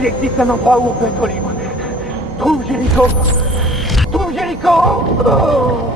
Il existe un endroit où on peut être libre. Trouve Jericho. Trouve Jericho. Oh.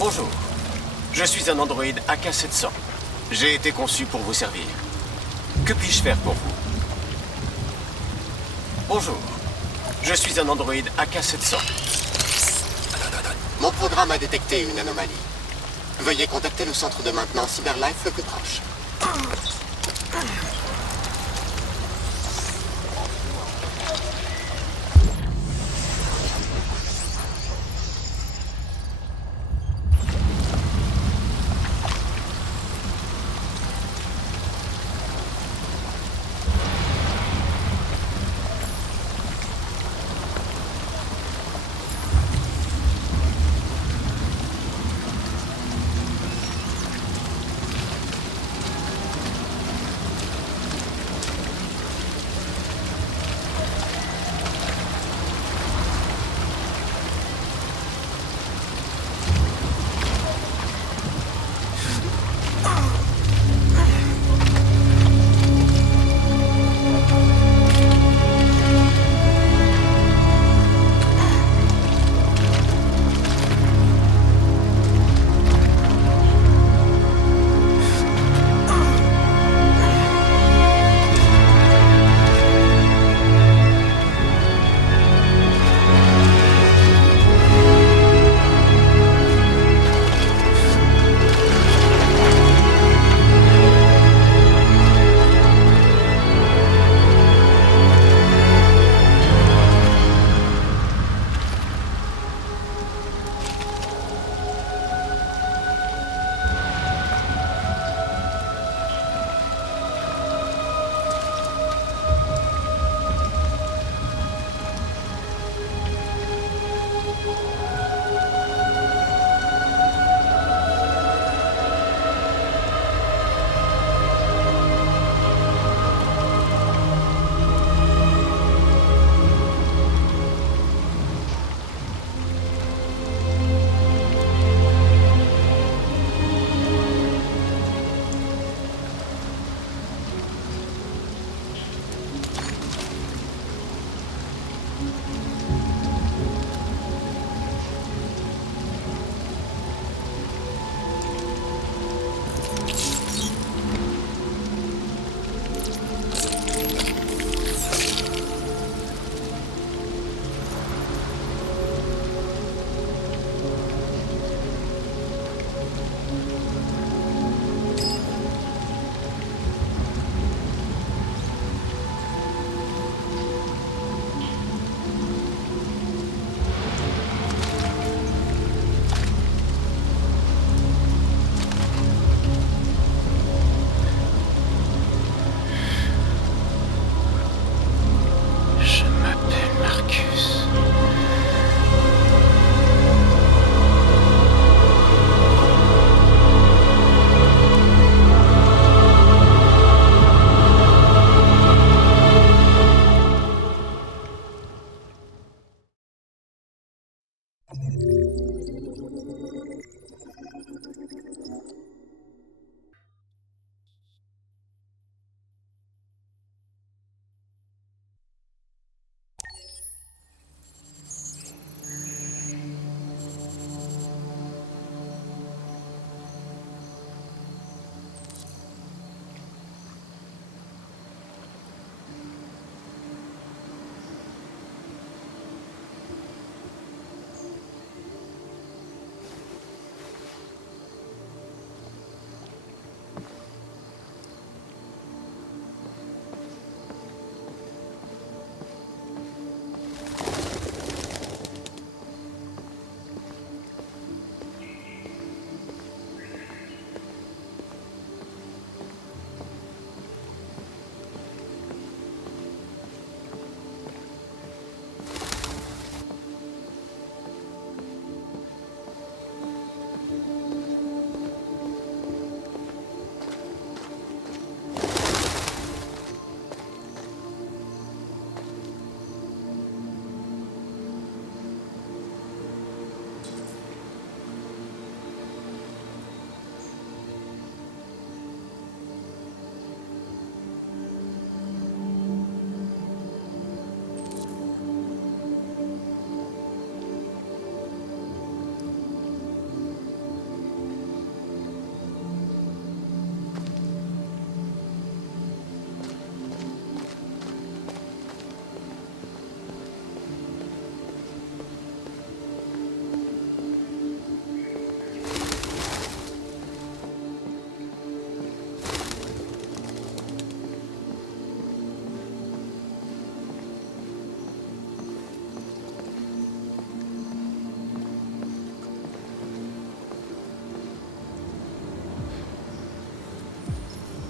Bonjour, je suis un androïde AK-700. J'ai été conçu pour vous servir. Que puis-je faire pour vous? Bonjour, je suis un androïde AK-700. Mon programme a détecté une anomalie. Veuillez contacter le centre de maintenance Cyberlife le plus proche.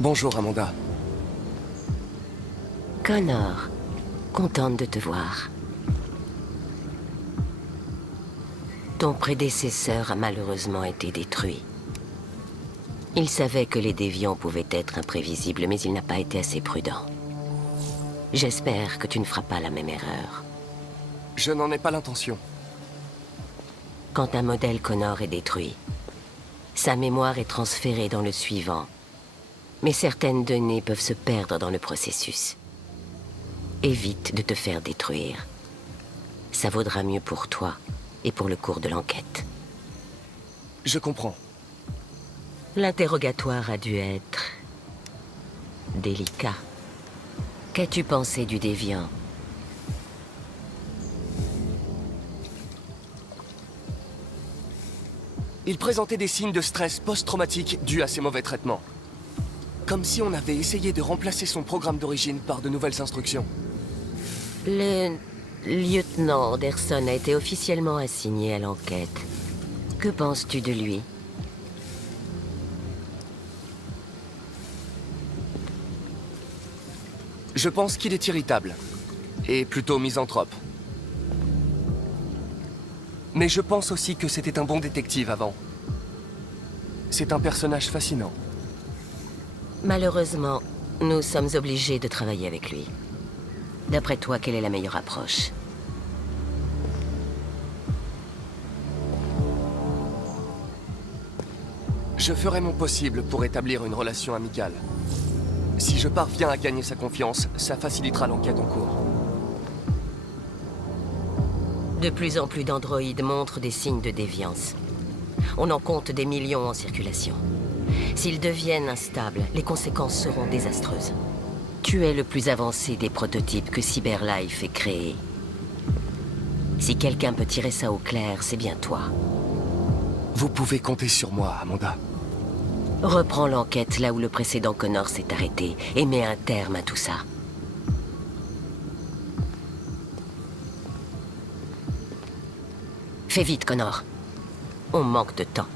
Bonjour, Amanda. Connor, contente de te voir. Ton prédécesseur a malheureusement été détruit. Il savait que les déviants pouvaient être imprévisibles, mais il n'a pas été assez prudent. J'espère que tu ne feras pas la même erreur. Je n'en ai pas l'intention. Quand un modèle Connor est détruit, sa mémoire est transférée dans le suivant. Mais certaines données peuvent se perdre dans le processus. Évite de te faire détruire. Ça vaudra mieux pour toi et pour le cours de l'enquête. Je comprends. L'interrogatoire a dû être délicat. Qu'as-tu pensé du déviant? Il présentait des signes de stress post-traumatique dus à ses mauvais traitements. Comme si on avait essayé de remplacer son programme d'origine par de nouvelles instructions. Le lieutenant Anderson a été officiellement assigné à l'enquête. Que penses-tu de lui? Je pense qu'il est irritable. Et plutôt misanthrope. Mais je pense aussi que c'était un bon détective avant. C'est un personnage fascinant. Malheureusement, nous sommes obligés de travailler avec lui. D'après toi, quelle est la meilleure approche? Je ferai mon possible pour établir une relation amicale. Si je parviens à gagner sa confiance, ça facilitera l'enquête en cours. De plus en plus d'androïdes montrent des signes de déviance. On en compte des millions en circulation. S'ils deviennent instables, les conséquences seront désastreuses. Tu es le plus avancé des prototypes que CyberLife ait créés. Si quelqu'un peut tirer ça au clair, c'est bien toi. Vous pouvez compter sur moi, Amanda. Reprends l'enquête là où le précédent Connor s'est arrêté et mets un terme à tout ça. Fais vite, Connor. On manque de temps.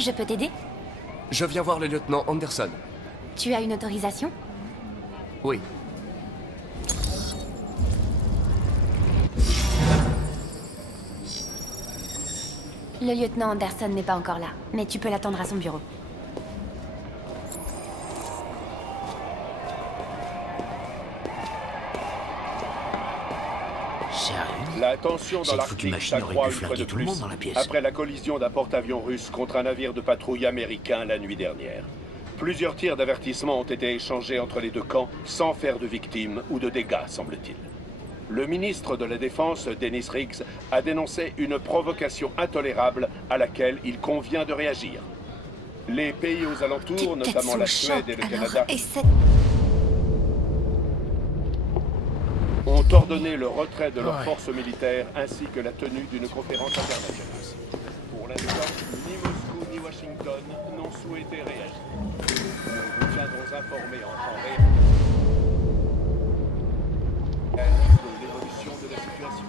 Je peux t'aider? Je viens voir le lieutenant Anderson. Tu as une autorisation? Oui. Le lieutenant Anderson n'est pas encore là, mais tu peux l'attendre à son bureau. Sérieux? La tension dans Cette foutue l'Arctique machine aurait s'accroît pu une fois flinguer de tout le plus monde dans la pièce. après la collision d'un porte-avions russe contre un navire de patrouille américain la nuit dernière. Plusieurs tirs d'avertissement ont été échangés entre les deux camps sans faire de victimes ou de dégâts, semble-t-il. Le ministre de la Défense, Dennis Riggs, a dénoncé une provocation intolérable à laquelle il convient de réagir. Les pays aux alentours, notamment la Suède et le Canada, ont ordonné le retrait de leurs forces militaires ainsi que la tenue d'une conférence internationale. Pour l'instant, ni Moscou ni Washington n'ont souhaité réagir. Nous vous tiendrons informés en temps réel de l'évolution de la situation.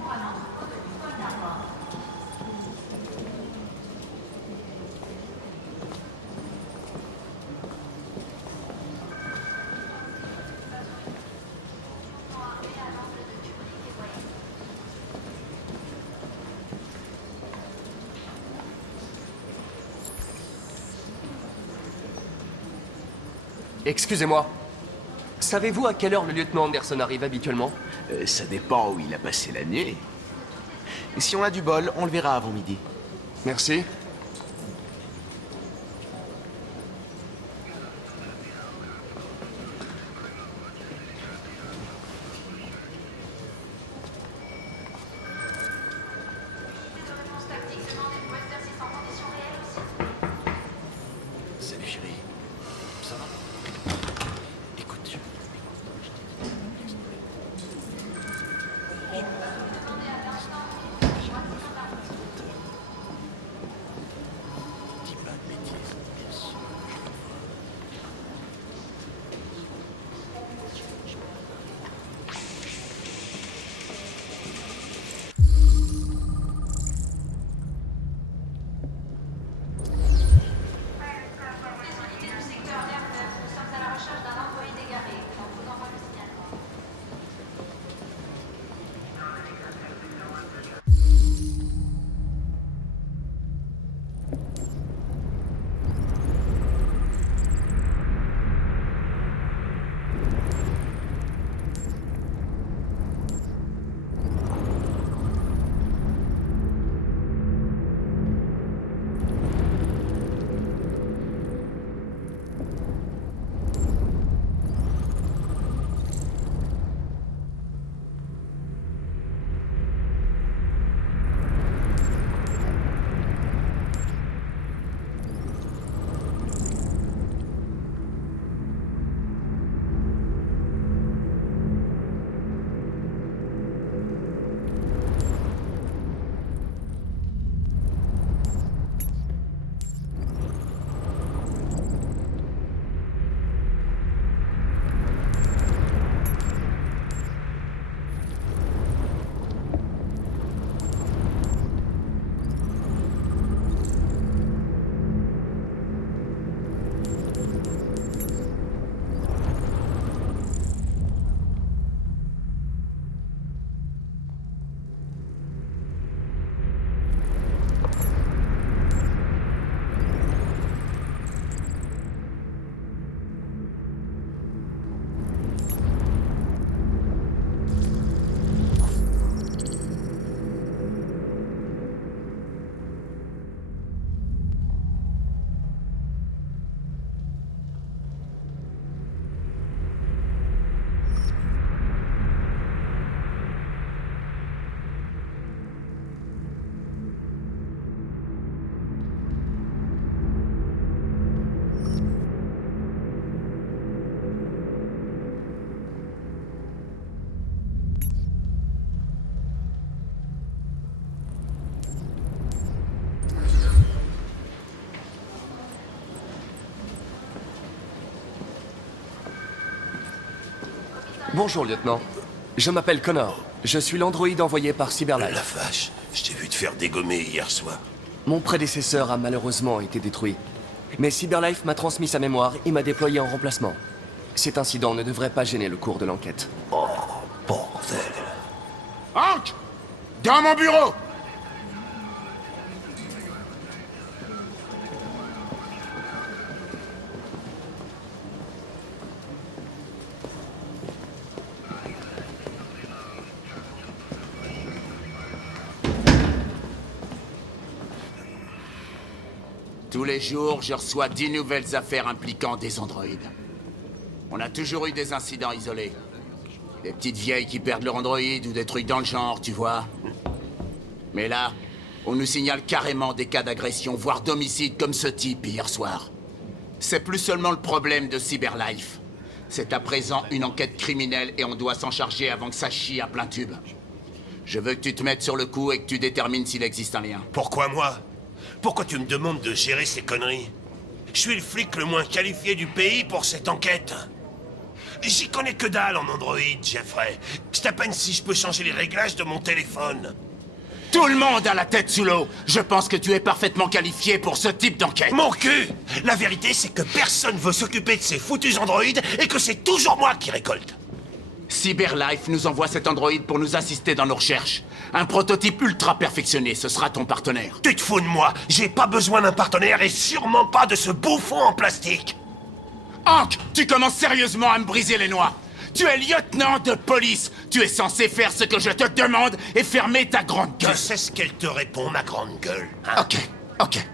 Excusez-moi. Savez-vous à quelle heure le lieutenant Anderson arrive habituellement? Ça dépend où il a passé la nuit. Et si on a du bol, on le verra avant midi. Merci. Bonjour, lieutenant. Je m'appelle Connor. Je suis l'androïde envoyé par Cyberlife. La vache, je t'ai vu te faire dégommer hier soir. Mon prédécesseur a malheureusement été détruit. Mais Cyberlife m'a transmis sa mémoire et m'a déployé en remplacement. Cet incident ne devrait pas gêner le cours de l'enquête. Oh, bordel. Hank! Dans mon bureau! Tous les jours, je reçois 10 nouvelles affaires impliquant des androïdes. On a toujours eu des incidents isolés. Des petites vieilles qui perdent leur androïde ou des trucs dans le genre, tu vois. Mais là, on nous signale carrément des cas d'agression, voire d'homicide comme ce type hier soir. C'est plus seulement le problème de Cyberlife. C'est à présent une enquête criminelle et on doit s'en charger avant que ça chie à plein tube. Je veux que tu te mettes sur le coup et que tu détermines s'il existe un lien. Pourquoi moi? Pourquoi tu me demandes de gérer ces conneries? Je suis le flic le moins qualifié du pays pour cette enquête. J'y connais que dalle en Android, Jeffrey. C'est à peine si je peux changer les réglages de mon téléphone. Tout le monde a la tête sous l'eau. Je pense que tu es parfaitement qualifié pour ce type d'enquête. Mon cul! La vérité, c'est que personne veut s'occuper de ces foutus androïdes et que c'est toujours moi qui récolte. Cyberlife nous envoie cet androïde pour nous assister dans nos recherches. Un prototype ultra perfectionné, ce sera ton partenaire. Tu te fous de moi? J'ai pas besoin d'un partenaire et sûrement pas de ce bouffon en plastique. Hank, tu commences sérieusement à me briser les noix. Tu es lieutenant de police. Tu es censé faire ce que je te demande et fermer ta grande gueule. Je sais ce qu'elle te répond, ma grande gueule. Hein? Ok.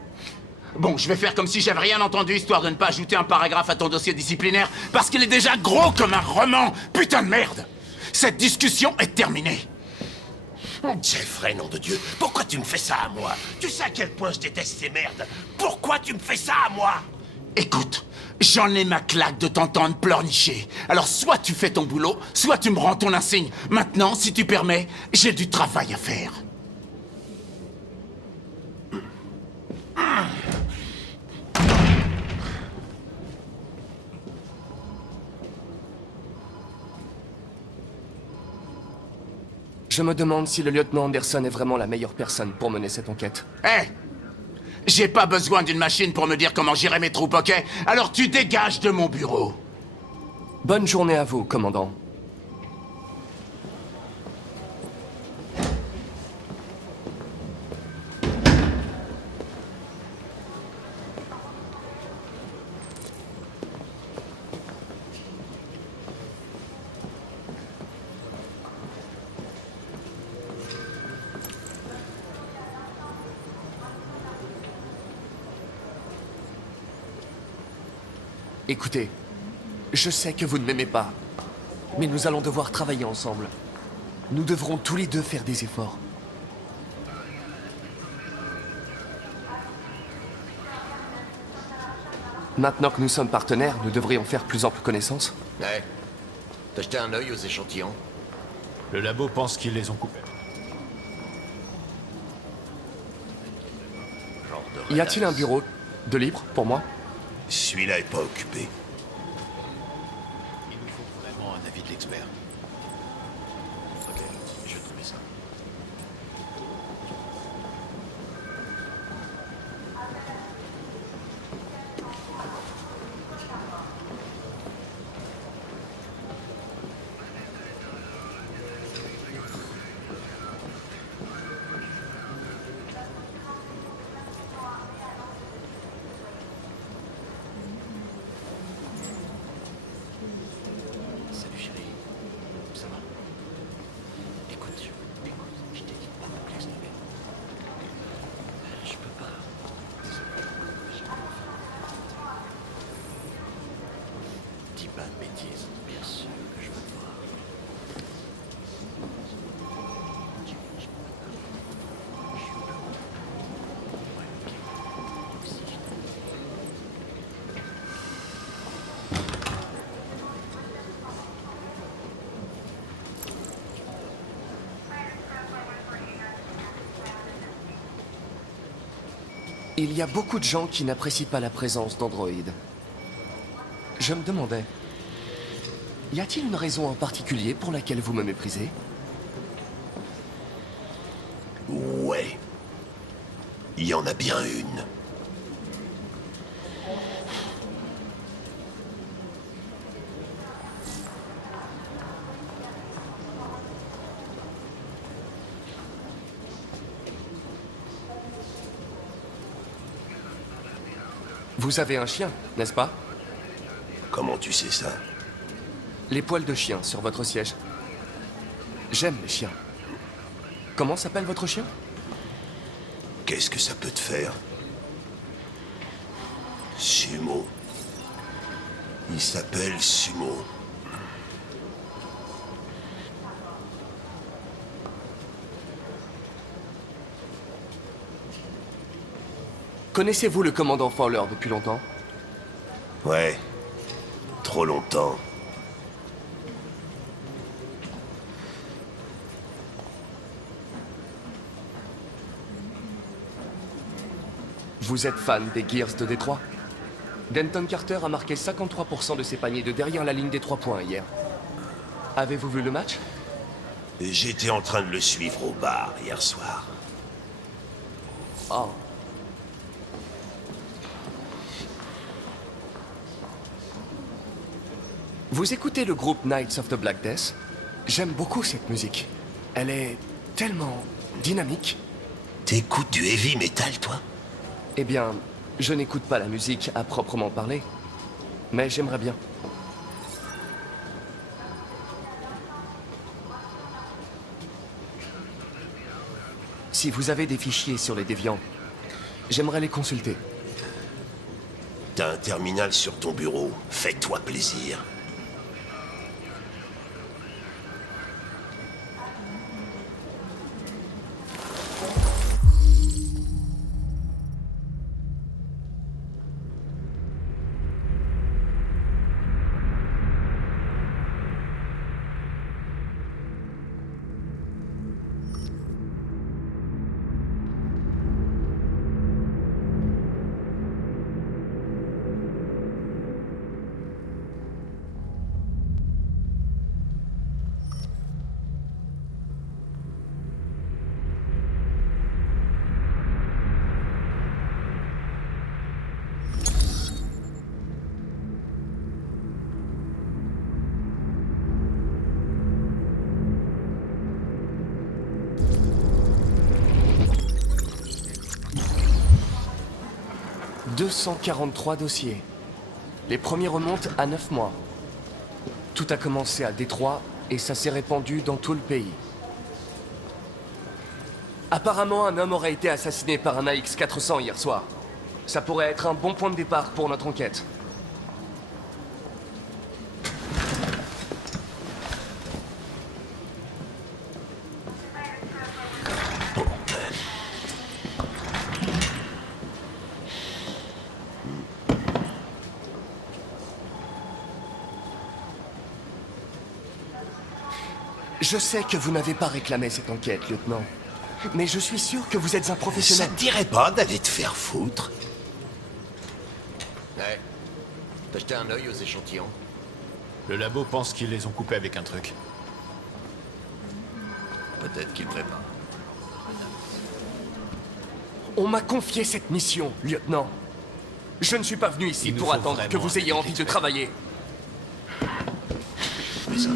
Bon, je vais faire comme si j'avais rien entendu, histoire de ne pas ajouter un paragraphe à ton dossier disciplinaire, parce qu'il est déjà gros comme un roman. Putain de merde. Cette discussion est terminée. Jeffrey, nom de Dieu, pourquoi tu me fais ça à moi? Tu sais à quel point je déteste ces merdes. Pourquoi tu me fais ça à moi? Écoute, j'en ai ma claque de t'entendre pleurnicher. Alors soit tu fais ton boulot, soit tu me rends ton insigne. Maintenant, si tu permets, j'ai du travail à faire. Je me demande si le lieutenant Anderson est vraiment la meilleure personne pour mener cette enquête. Hé! J'ai pas besoin d'une machine pour me dire comment gérer mes troupes, ok? Alors tu dégages de mon bureau. Bonne journée à vous, commandant. Écoutez, je sais que vous ne m'aimez pas, mais nous allons devoir travailler ensemble. Nous devrons tous les deux faire des efforts. Maintenant que nous sommes partenaires, nous devrions faire plus ample connaissance. Ouais. T'as jeté un œil aux échantillons? Le labo pense qu'ils les ont coupés. Y a-t-il un bureau de libre pour moi? Celui-là est pas occupé. Il nous faut vraiment un avis de l'expert. Ok, je vais trouver ça. Salut chérie, ça va? Écoute, je t'ai dit de pas m'appeler ce numéro. Je peux pas. Désolé, j'ai pas faire. Dis pas de bêtises, bien sûr que je veux te voir. Je suis au bureau. Ouais, ok. Si je t'aime. Il y a beaucoup de gens qui n'apprécient pas la présence d'androïdes. Je me demandais, y a-t-il une raison en particulier pour laquelle vous me méprisez? Ouais. Il y en a bien une. Vous avez un chien, n'est-ce pas? Comment tu sais ça? Les poils de chien sur votre siège. J'aime les chiens. Comment s'appelle votre chien? Qu'est-ce que ça peut te faire? Sumo. Il s'appelle Sumo. Connaissez-vous le commandant Fowler depuis longtemps? Ouais. Trop longtemps. Vous êtes fan des Gears de Détroit? Denton Carter a marqué 53% de ses paniers de derrière la ligne des 3 points hier. Avez-vous vu le match? J'étais en train de le suivre au bar hier soir. Oh. Vous écoutez le groupe Knights of the Black Death? J'aime beaucoup cette musique. Elle est tellement dynamique. T'écoutes du heavy metal, toi? Eh bien, je n'écoute pas la musique à proprement parler. Mais j'aimerais bien. Si vous avez des fichiers sur les déviants, j'aimerais les consulter. T'as un terminal sur ton bureau. Fais-toi plaisir. 243 dossiers. Les premiers remontent à 9 mois. Tout a commencé à Détroit et ça s'est répandu dans tout le pays. Apparemment, un homme aurait été assassiné par un AX-400 hier soir. Ça pourrait être un bon point de départ pour notre enquête. Je sais que vous n'avez pas réclamé cette enquête, lieutenant. Mais je suis sûr que vous êtes un professionnel. Ça te dirait pas d'aller te faire foutre? Ouais. T'as jeté un œil aux échantillons? Le labo pense qu'ils les ont coupés avec un truc. Peut-être qu'ils préparent. On m'a confié cette mission, lieutenant. Je ne suis pas venu ici Il nous pour faut attendre que vraiment vous ayez un envie de expert. travailler. Mais ça...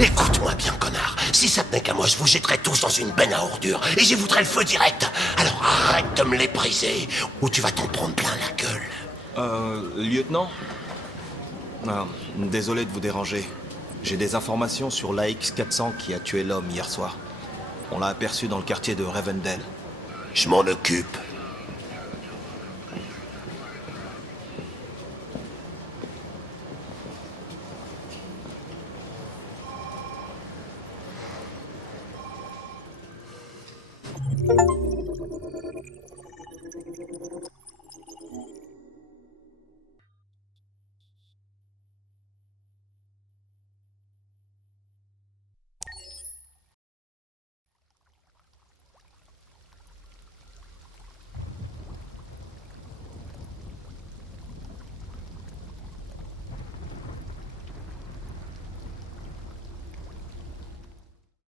Écoute-moi bien, connard. Si ça tenait qu'à moi, je vous jetterais tous dans une benne à ordures et j'y voudrais le feu direct. Alors arrête de me les briser ou tu vas t'en prendre plein la gueule. Lieutenant? Désolé de vous déranger. J'ai des informations sur l'AX-400 qui a tué l'homme hier soir. On l'a aperçu dans le quartier de Ravendale. Je m'en occupe.